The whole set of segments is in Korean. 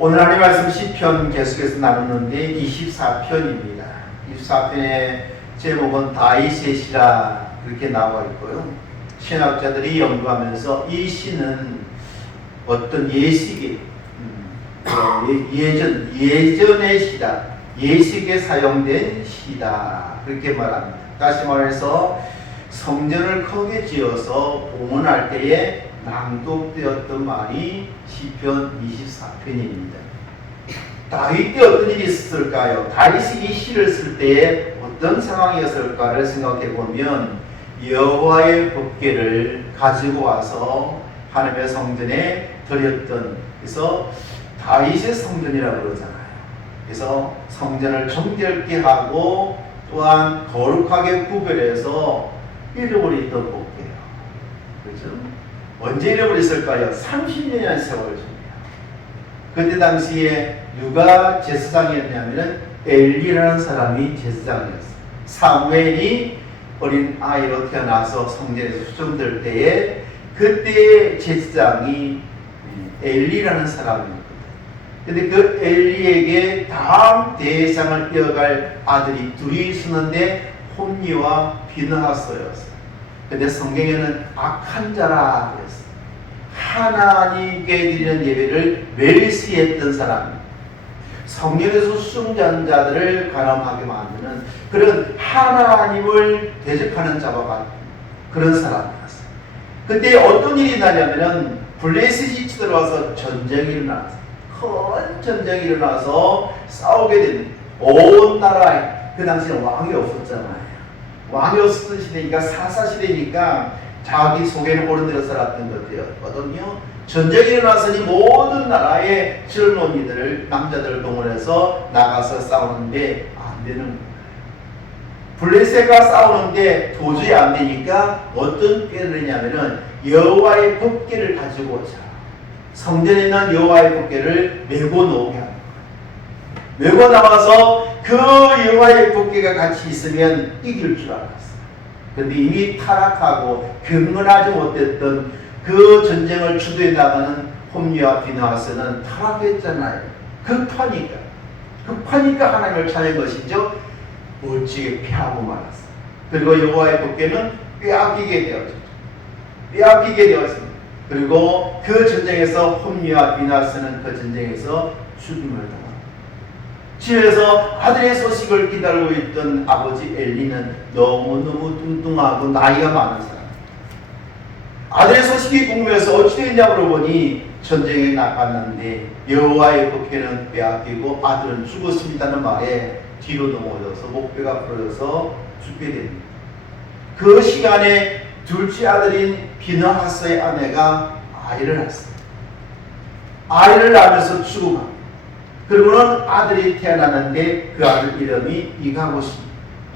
오늘 하나님 말씀 시편 계속해서 나누는데 24편입니다. 24편의 제목은 다윗의 시라 그렇게 나와 있고요. 신학자들이 연구하면서 이 시는 어떤 예식의 예전의 시다, 예식에 사용된 시다 그렇게 말합니다. 다시 말해서 성전을 크게 지어서 봉헌할 때에 낭독되었던 말이 시편 24편입니다. 다윗 때 어떤 일이 있었을까요? 다윗이 이 시를 쓸 때에 어떤 상황이었을까를 생각해 보면 여호와의 법궤를 가지고 와서 하나님의 성전에 드렸던, 그래서 다윗의 성전이라고 그러잖아요. 그래서 성전을 정결케 하고 또한 거룩하게 구별해서 잃어버렸던 법궤예요. 그렇죠? 언제 잃어버렸을까요? 30년이라는 세월을 줍니다. 그때 당시에 누가 제사장이었냐면 엘리라는 사람이 제사장이었어요. 사무엘이 어린 아이로 태어나서 성전에서 수종될 때에 그때의 제사장이 엘리라는 사람이었거든요. 근데 그 엘리에게 다음 대상을 이어갈 아들이 둘이 있었는데 홈리와 비느하스였어요. 근데 성경에는 악한 자라 그랬어요. 하나님께 드리는 예배를 멸시했던 사람, 성전에서 수종자들을 가늠하게 만드는 그런 하나님을 대적하는 자와 같은 그런 사람이었어요. 그때 어떤 일이 나냐면은 블레셋이 치들어와서 전쟁이 일어났어요. 큰 전쟁이 일어나서 싸우게 됩니다. 온 나라에, 그 당시에는 왕이 없었잖아요. 왕이 없었던 시대니까 사사시대니까 자기 속에는 어른들이 살았던 것들이었거든요. 전쟁이 일어났으니 모든 나라의 젊은이들을, 남자들을 동원해서 나가서 싸우는데 안 되는 거예요. 블레셋과 싸우는데 도저히 안 되니까 어떤 꾀를 했냐면은 여호와의 법궤를 가지고 오자. 성전에 있는 여호와의 법궤를 메고 놓게 합니다. 메고 나와서 그 여호와의 법궤가 같이 있으면 이길 줄 알았어요. 그런데 이미 타락하고 경건하지 못했던 그 전쟁을 주도해 나가는 홈리와 비느하스는 타락했잖아요. 급하니까 하나님을 찾은 것이죠. 멋지게 피하고 말았어요. 그리고 여호와의 법궤는 빼앗기게 되었습니다. 그리고 그 전쟁에서 홈리와 비느하스는 그 전쟁에서 죽임을 당합니다. 집에서 아들의 소식을 기다리고 있던 아버지 엘리는 너무너무 뚱뚱하고 나이가 많은 사람. 아들의 소식이 궁금해서 어찌 됐냐고 물어보니 전쟁에 나갔는데 여호와의 법궤는 빼앗기고 아들은 죽었습니다는 말에 뒤로 넘어져서 목뼈가 부러져서 죽게 됩니다. 그 시간에 둘째 아들인 비느하스의 아내가 아이를 낳았어요. 아이를 낳으면서 죽어갑니다. 그리고는 아들이 태어났는데 그 아들 이름이 이가봇입니다.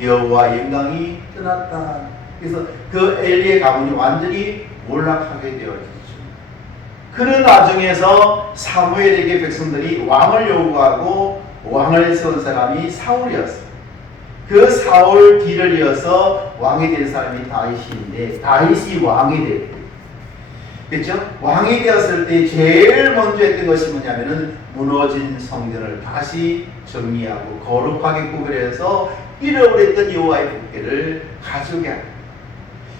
여호와의 영광이 떠났다. 그래서 그 엘리의 가문이 완전히 몰락하게 되어지죠. 그런 와중에서 사무엘에게 백성들이 왕을 요구하고 왕을 세운 사람이 사울이었어요. 그 사울 뒤를 이어서 왕이 된 사람이 다윗인데 다윗이 왕이 됐어요. 그렇죠? 왕이 되었을 때 제일 먼저 했던 것이 뭐냐면은 무너진 성전을 다시 정리하고 거룩하게 구별해서 잃어버렸던 여호와의 법궤를 가져오게 합니다.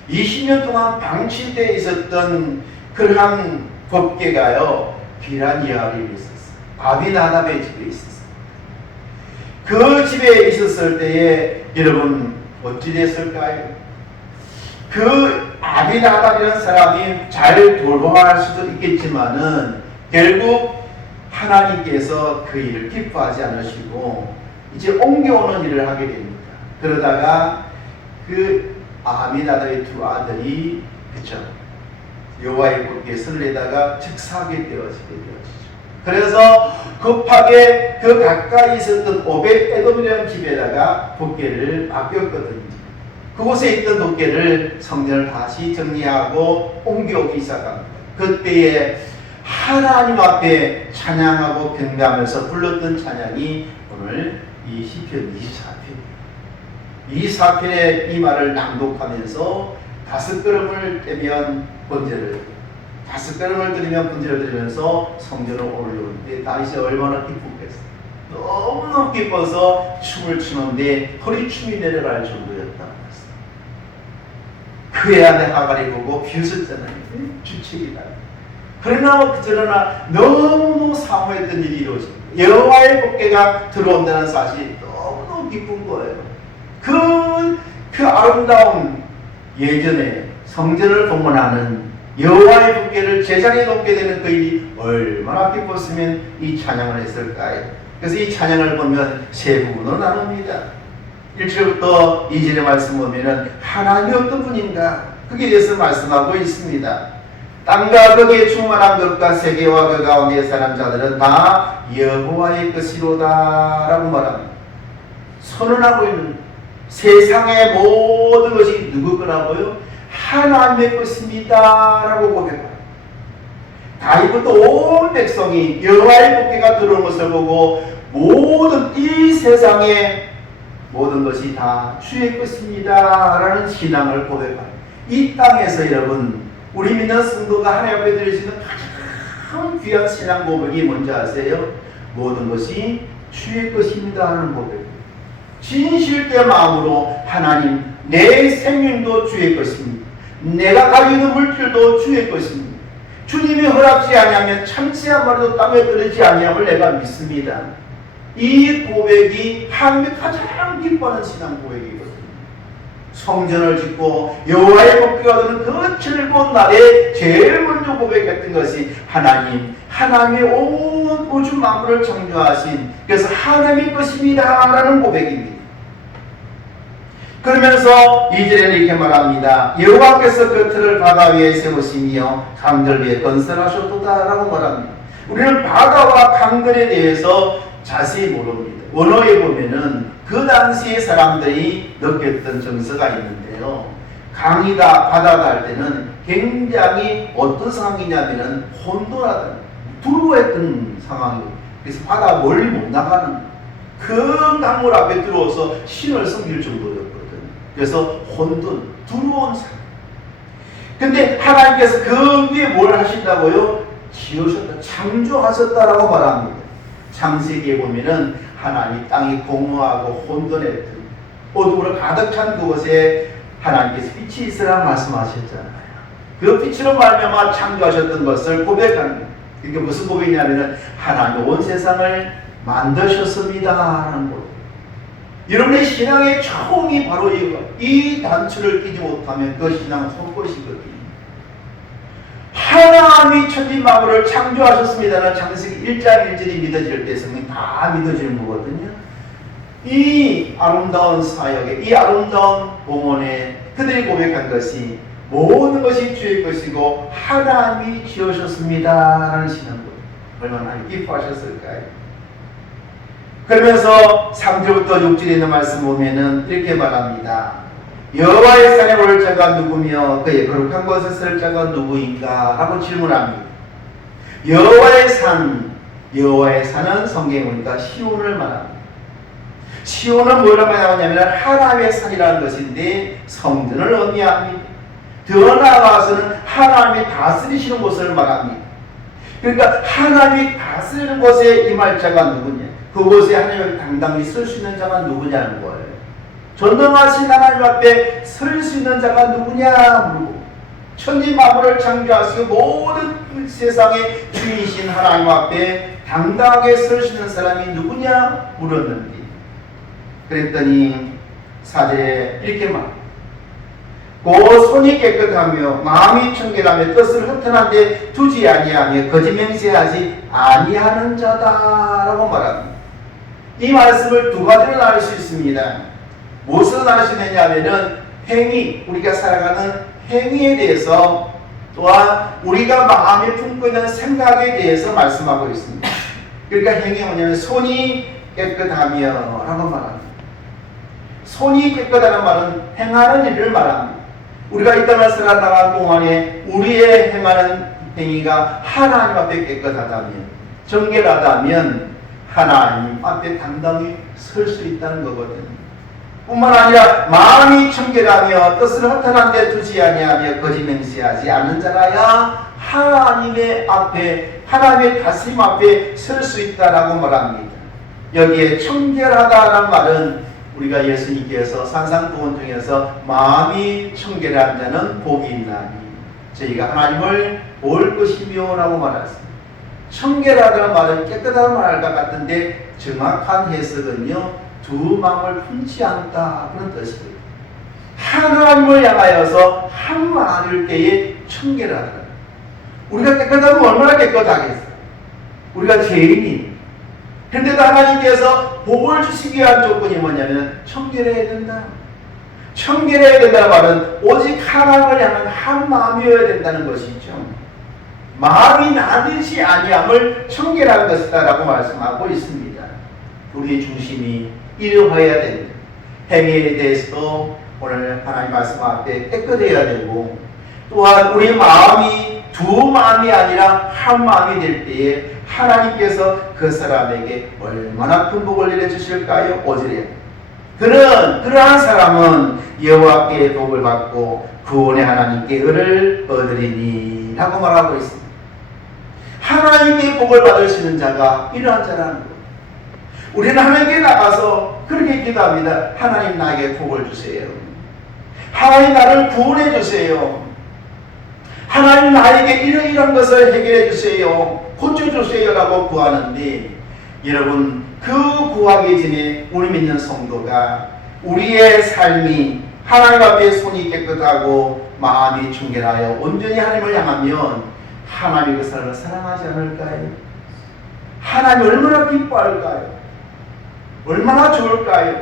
20년 동안 방치되어 있었던 그러한 법궤가요, 비라니아에 있었어요. 아비나답의 집에 있었어요. 그 집에 있었을 때에 여러분 어찌 됐을까요? 그 아비나답이라는 사람이 잘 돌봄할 수도 있겠지만은 결국 하나님께서 그 일을 기뻐하지 않으시고 이제 옮겨오는 일을 하게 됩니다. 그러다가 그 아비나답의 두 아들이 그쵸 여호와의 법궤에 손을 내다가 즉사하게 되어지게 되어지죠. 그래서 급하게 그 가까이 있었던 오벳에돔이라는 집에다가 법궤를 맡겼거든요. 그곳에 있던 법궤를 성전을 다시 정리하고 옮겨오기 시작합니다. 그때에 하나님 앞에 찬양하고 경배하면서 불렀던 찬양이 오늘 이 시편 24편입니다. 24편의 이 말을 낭독하면서 5 걸음을 떼면 번제를 5걸음을 들이며 분지를 들이면서 성전을 올라오는데 다윗이 얼마나 기쁘겠어요. 너무너무 기뻐서 춤을 추는데 허리춤이 내려갈 정도였다. 그의 아내 하갈이 보고 비웃었잖아요. 주책이다. 그러나 너무 사모했던 일이 이루어집니다. 여호와의 법궤가 들어온다는 사실이 너무너무 기쁜 거예요. 그 아름다운 예전에 성전을 봉헌하는 여호와의 법궤를 제자리에 놓게 되는 그 일이 얼마나 기뻤으면 이 찬양을 했을까요? 그래서 이 찬양을 보면 세 부분으로 나눕니다. 1절부터 2절의 말씀 보면은 하나님이 어떤 분인가 그게 대해서 말씀하고 있습니다. 땅과 거기에 충만한 것과 세계와 그 가운데 사는 자들은 다 여호와의 것이로다 라고 말합니다. 선언하고 있는 세상의 모든 것이 누구 거라고요? 하나님의 것입니다 라고 고백합니다. 다윗부터 온 백성이 여호와의 법궤가 들어온 것을 보고 모든 이 세상의 모든 것이 다 주의 것입니다 라는 신앙을 고백합니다. 이 땅에서 여러분 우리 믿는 성도가 하나님 앞에 드릴 수 있는 가장 귀한 신앙 고백이 뭔지 아세요? 모든 것이 주의 것입니다 하는 고백. 진실된 마음으로 하나님 내 생명도 주의 것입니다. 내가 가지고 있는 물질도 주의 것입니다. 주님이 허락지 아니하면 참새 한 마리도 땅에 떨어지지 아니함을 내가 믿습니다. 이 고백이 하나님이 가장 기뻐하는 신앙 고백이거든요. 성전을 짓고 여호와의 법궤가 되는 그 즐거운 날에 제일 먼저 고백했던 것이 하나님의 온 우주 만물을 창조하신 그래서 하나님의 것입니다 라는 고백입니다. 그러면서 2절에는 이렇게 말합니다. 여호와께서 그 틀을 바다 위에 세우시며 강들 위에 건설하셨도다 라고 말합니다. 우리는 바다와 강들에 대해서 자세히 모릅니다. 원어에 보면은 그 당시의 사람들이 느꼈던 정서가 있는데요. 강이다 바다다 할 때는 굉장히 어떤 상황이냐면은 혼돈하던 두려워했던 상황이에요. 그래서 바다 멀리 못 나가는 큰 강물 앞에 들어와서 신을 섬길 정도였거든요. 그래서 혼돈, 두려운 상황. 근데 하나님께서 그 위에 뭘 하신다고요? 지으셨다, 창조하셨다라고 말합니다. 창세기에 보면은 하나님 땅이 공허하고 혼돈했던 어둠으로 가득 찬 그곳에 하나님께서 빛이 있으라 말씀하셨잖아요. 그 빛으로 말미암아 창조하셨던 것을 고백합니다. 이게 무슨 고백이냐면은 하나님 온 세상을 만드셨습니다라는 고백. 여러분의 신앙의 처음이 바로 이 단추를 끼지 못하면 그 신앙은 헛것이거든요. 하나님이 천지 만물을 창조하셨습니다는 창세기 1장 1절이 믿어질 때 성경이 다 믿어지는 거거든요. 이 아름다운 사역에 이 아름다운 봉헌에 그들이 고백한 것이 모든 것이 주의 것이고 하나님이 지으셨습니다라는 신앙. 얼마나 기뻐하셨을까요? 그러면서 3절부터 6절에 있는 말씀 보면은 이렇게 말합니다. 여호와의 산에 올 자가 누구며 그의 거룩한 곳에 설 자가 누구인가? 라고 질문합니다. 여호와의 산은 성경에 보니까 시온을 말합니다. 시온은 뭐라고 나오냐면 하나님의 산이라는 것인데 성전을 의미합니다. 더 나아가서는 하나님이 다스리시는 곳을 말합니다. 그러니까 하나님이 다스리는 곳에 임할 자가 누구냐? 그곳에 하나님을 당당히 설 수 있는 자가 누구냐는 거예요. 전능하신 하나님 앞에 설 수 있는 자가 누구냐 물고 천지 만물을 창조하시고 모든 세상의 주인이신 하나님 앞에 당당하게 설 수 있는 사람이 누구냐 물었는데 그랬더니 4절에 이렇게 말합니다. 그 손이 깨끗하며 마음이 청결하며 뜻을 허탄한 데 두지 아니하며 거짓 맹세하지 아니하는 자다라고 말합니다. 이 말씀을 두 가지로 나눌 수 있습니다. 무엇으로 나눌 수 있느냐면은 행위, 우리가 살아가는 행위에 대해서 또한 우리가 마음에 품고 있는 생각에 대해서 말씀하고 있습니다. 그러니까 행위가 뭐냐면 손이 깨끗하며 라고 말합니다. 손이 깨끗하다는 말은 행하는 일을 말합니다. 우리가 이 땅을 살아나가는 동안에 우리의 행하는 행위가 하나님 앞에 깨끗하다면 정결하다면 하나님 앞에 당당히 설 수 있다는 거거든요. 뿐만 아니라 마음이 청결하며 뜻을 허탄한 데 두지 아니하며 거짓 맹세하지 않는 자라야 하나님의 앞에, 하나님의 다스림 앞에 설 수 있다라고 말합니다. 여기에 청결하다라는 말은 우리가 예수님께서 산상복음 중에서 마음이 청결한 자는 복이 있나니 저희가 하나님을 볼 것이며 라고 말했습니다. 청결하다는 말은 깨끗하다는 말과 같은데 정확한 해석은요, 두 마음을 품지 않다 그런 뜻이에요. 하나님을 향하여서 한 마음일 때에 청결하다. 우리가 깨끗하면 얼마나 깨끗하겠어요? 우리가 죄인이. 그런데도 하나님께서 복을 주시기 위한 조건이 뭐냐면 청결해야 된다. 청결해야 된다는 말은 오직 하나님을 향한 한 마음이어야 된다는 것이죠. 마음이 나뉘지 아니함을 청결한 것이다 라고 말씀하고 있습니다. 우리의 중심이 이러해야 된다. 행위에 대해서도 오늘 하나님 말씀 앞에 깨끗해야 되고, 또한 우리 마음이 두 마음이 아니라 한 마음이 될 때에 하나님께서 그 사람에게 얼마나 큰 복을 내려주실까요? 5절에 그러한 사람은 여호와께 복을 받고 구원의 하나님께 은혜를 얻으리니 라고 말하고 있습니다. 하나님께 복을 받으시는 자가 이러한 자라는 거예요. 우리는 하나님께 나가서 그렇게 기도합니다. 하나님 나에게 복을 주세요. 하나님 나를 구원해 주세요. 하나님 나에게 이러이러한 것을 해결해 주세요. 고쳐주세요 라고 구하는데, 여러분 그 구하기 전에 우리 믿는 성도가 우리의 삶이 하나님 앞에 손이 깨끗하고 마음이 청결하여 온전히 하나님을 향하면 하나님이 그 사람을 사랑하지 않을까요? 하나님이 얼마나 기뻐할까요? 얼마나 좋을까요?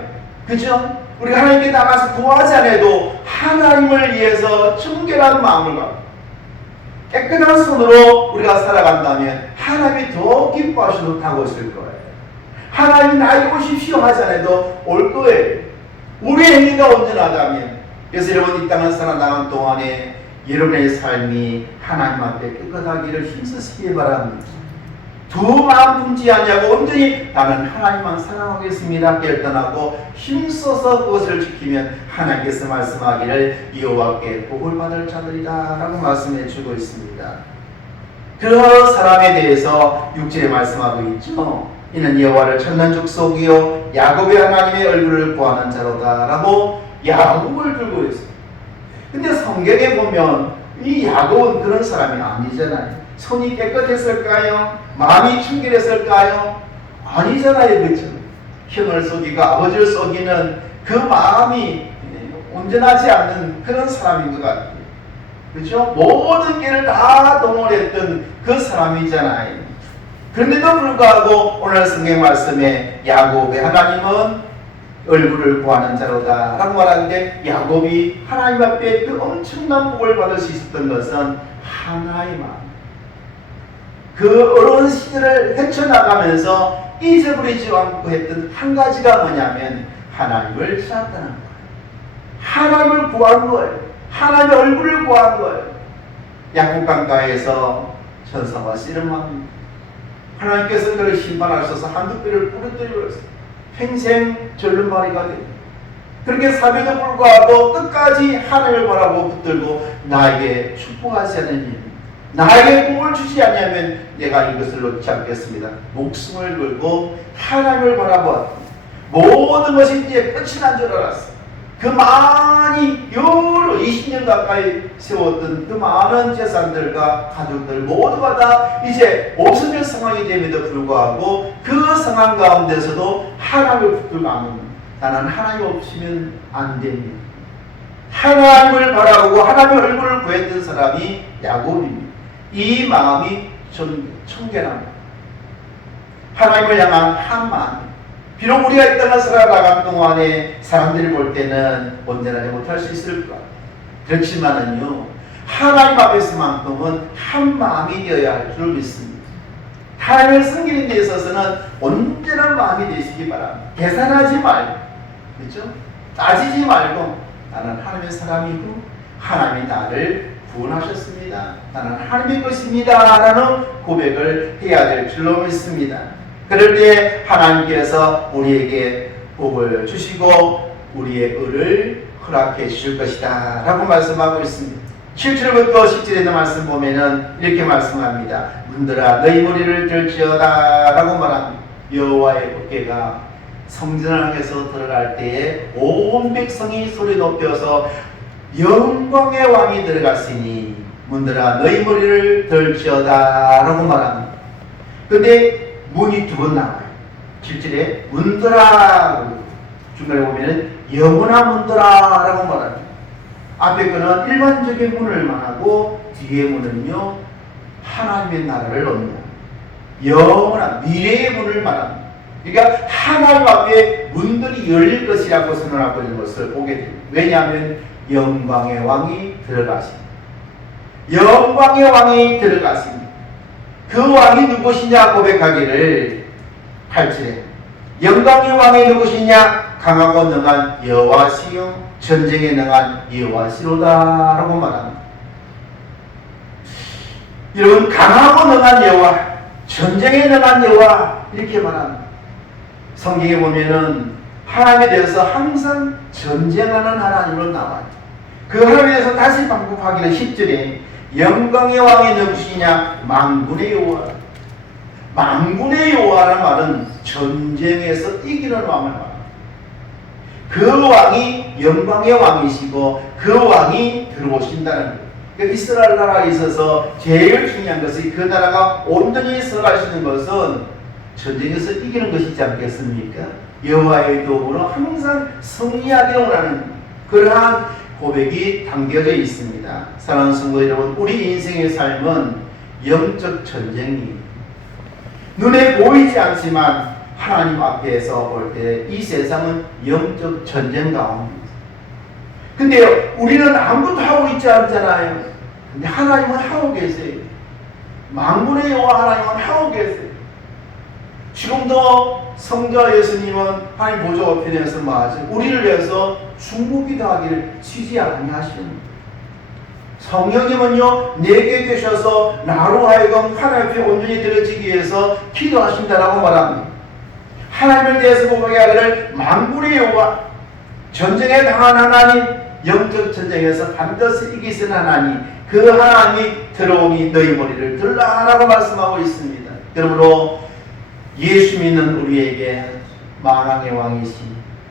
그죠? 우리가 하나님께 나가서 구하지 않아도 하나님을 위해서 청결한 마음을 갖고 깨끗한 손으로 우리가 살아간다면 하나님이 더 기뻐하시도록 하고 있을 거예요. 하나님이 나에게 오십시오 하지 않아도 올 거예요. 우리 행위가 온전하다면. 그래서 여러분 이 땅을 살아나가는 동안에 여러분의 삶이 하나님 앞에 깨끗하기를 힘쓰시기 바랍니다. 두 마음 품지 아니하고 온전히 나는 하나님만 사랑하겠습니다 결단하고 힘써서 그것을 지키면 하나님께서 말씀하기를 여호와께 복을 받을 자들이다 라고 말씀해 주고 있습니다. 그 사람에 대해서 6절에 말씀하고 있죠. 이는 여호와를 찾는 족속이요 야곱의 하나님의 얼굴을 구하는 자로다 라고 야곱을 들고 있습니다. 근데 성경에 보면 이 야곱은 그런 사람이 아니잖아요. 손이 깨끗했을까요? 마음이 청결했을까요? 아니잖아요. 그렇죠? 형을 속이고 아버지를 속이는 그 마음이 온전하지 않는 그런 사람인 것 같아요. 그렇죠? 모든 길을 다 동원했던 그 사람이잖아요. 그런데도 불구하고 오늘 성경 말씀에 야곱의 하나님은 얼굴을 구하는 자로다 라고 말하는데, 야곱이 하나님 앞에 그 엄청난 복을 받을 수 있었던 것은 하나의 마음, 그 어려운 시절을 헤쳐나가면서 잊어버리지 않고 했던 한 가지가 뭐냐면 하나님을 찾았다는 거예요. 하나님을 구한 거예요. 하나님의 얼굴을 구한 거예요. 약국강가에서 천사와 씨름합니다. 하나님께서 그를 심판하셔서 한두 뼈를 부러뜨려버렸어요. 평생 절름발이가 됩니다. 그렇게 사면도 불구하고 끝까지 하나님을 바라보고 붙들고 나에게 축복하지 않으니, 나에게 복을 주지 않냐면 내가 이것을 놓지 않겠습니다. 목숨을 걸고 하나님을 바라보았다. 모든 것이 이제 끝이 난 줄 알았어. 그 많이 여러 20년 가까이 세웠던 그 많은 재산들과 가족들 모두가 다 이제 없어질 상황이 됨에도 불구하고 그 상황 가운데서도 하나님을 붙들고 나는 하나님 없으면 안 됩니다. 하나님을 바라보고 하나님의 얼굴을 구했던 사람이 야곱입니다. 이 마음이 청결합니다. 하나님을 향한 한 마음. 비록 우리가 이 땅을 살아가는 동안에 사람들이 볼 때는 온전하지 못할 수 있을 것 같아요. 그렇지만은요, 하나님 앞에서만큼은 한 마음이 되어야 할 줄 믿습니다. 하나님을 섬기는 데 있어서는 온전한 마음이 되시기 바랍니다. 계산하지 말고, 그렇죠? 따지지 말고 나는 하나님의 사람이고 하나님이 나를 구원하셨습니다. 나는 하나님의 것입니다 라는 고백을 해야 될 줄로 믿습니다. 그럴 때 하나님께서 우리에게 복을 주시고 우리의 의를 허락해 주실 것이다 라고 말씀하고 있습니다. 7절부터 10절에 있는 말씀 보면은 이렇게 말씀합니다. 문들아 너희 머리를 들지어다 라고 말합니다. 여호와의 법궤가 성전을 향해서 들어갈 때에 온 백성이 소리 높여서 영광의 왕이 들어갔으니 문들아 너희 머리를 들지어다 라고 말합니다. 근데 문이 두 번 나와요. 7절에 문들아, 중간에 보면은 영원한 문들아 라고 말합니다. 앞에 거는 일반적인 문을 말하고 뒤에 문은요 하나님의 나라를 얻는 영원한 미래의 문을 말합니다. 그러니까 하나님 앞에 문들이 열릴 것이라고 선언하고 있는 것을 보게 됩니다. 왜냐하면 영광의 왕이 들어가십니다. 영광의 왕이 들어갔습니다. 그 왕이 누구시냐 고백하기를 8절에 영광의 왕이 누구시냐 강하고 능한 여호와시요 전쟁에 능한 여호와시로다 라고 말합니다. 여러분 강하고 능한 여호와 전쟁에 능한 여호와 이렇게 말합니다. 성경에 보면은 하나님에 대해서 항상 전쟁하는 하나님으로 나와요. 그 하나님에 대해서 다시 반복하기는 10절에 영광의 왕이 누구시냐 만군의 여호와. 만군의 여호와라는 말은 전쟁에서 이기는 왕을 말합니다. 그 왕이 영광의 왕이시고 그 왕이 들어오신다는 거예요. 그러니까 이스라엘 나라에 있어서 제일 중요한 것이 그 나라가 온전히 서갈 수 있는 것은 전쟁에서 이기는 것이지 않겠습니까? 여호와의 도움으로 항상 승리하기를 원하는 그러한 고백이 담겨져 있습니다. 사랑하는 성도 여러분, 우리 인생의 삶은 영적 전쟁이 눈에 보이지 않지만 하나님 앞에서 볼 때 이 세상은 영적 전쟁 가운데입니다. 근데 우리는 아무것도 하고 있지 않잖아요. 근데 하나님은 하고 계세요. 만군의 여호와 하나님은 하고 계세요. 지금도 성자 예수님은 하나님 보좌 우편에서 맞아 우리를 위해서 중보기도 하기를 쉬지 아니하시는 성령님은요 내게 계셔서 나로 하여금 하나님 앞에 온전히 드려지기 위해서 기도하신다라고 말합니다. 하나님을 대해서 고백하기를 만군의 여호와 전쟁에 강한 하나님 영적 전쟁에서 반드시 이기신 하나님 그 하나님이 들어오니 너희 머리를 들라라고 말씀하고 있습니다. 그러므로 예수 믿는 우리에게 만왕의 왕이신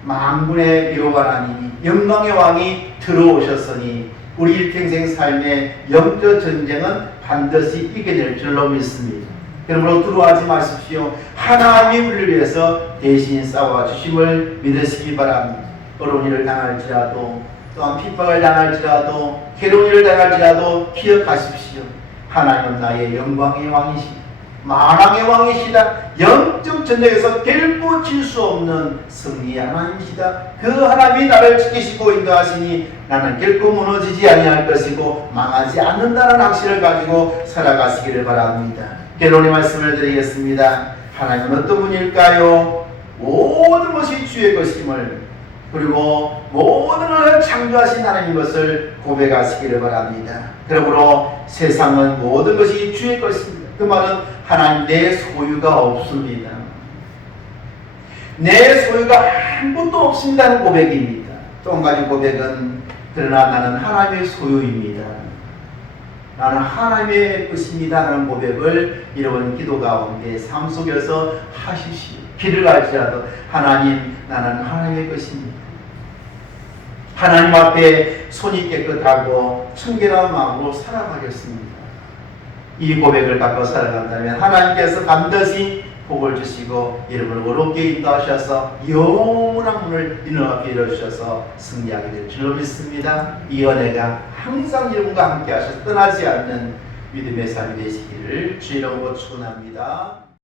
만군의 여호와 하나님이 영광의 왕이 들어오셨으니 우리 일평생 삶의 영적 전쟁은 반드시 이겨낼 줄로 믿습니다. 그러므로 두려워하지 마십시오. 하나님이 우리를 위해서 대신 싸워주심을 믿으시기 바랍니다. 어려운 일을 당할지라도 또한 핍박을 당할지라도 괴로운 일을 당할지라도 기억하십시오. 하나님은 나의 영광의 왕이시다. 만왕의 왕이시다. 영적 전쟁에서 결코 질 수 없는 승리의 하나님이시다. 그 하나님이 나를 지키시고 인도하시니 나는 결코 무너지지 아니할 것이고 망하지 않는다는 확신을 가지고 살아가시기를 바랍니다. 결론의 말씀을 드리겠습니다. 하나님은 어떤 분일까요? 모든 것이 주의 것임을 그리고 모든 것을 창조하신 하나님 것을 고백하시기를 바랍니다. 그러므로 세상은 모든 것이 주의 것입니다. 그 말은 하나님 내 소유가 없습니다. 내 소유가 아무것도 없습니다는 고백입니다. 또 한 가지 고백은 그러나 나는 하나님의 소유입니다. 나는 하나님의 것입니다 하는 고백을 여러분 기도 가운데 삶 속에서 하십시오. 길을 갈지라도 하나님 나는 하나님의 것입니다. 하나님 앞에 손이 깨끗하고 청결한 마음으로 살아가겠습니다. 이 고백을 갖고 살아간다면 하나님께서 반드시 복을 주시고 여러분을 어렵게 인도하셔서 영원한 문을 이눈 앞에 열어주셔서 승리하게 될 줄로 믿습니다. 이 은혜가 항상 여러분과 함께 하셔서 떠나지 않는 믿음의 삶이 되시기를 주의 이름으로 축원합니다.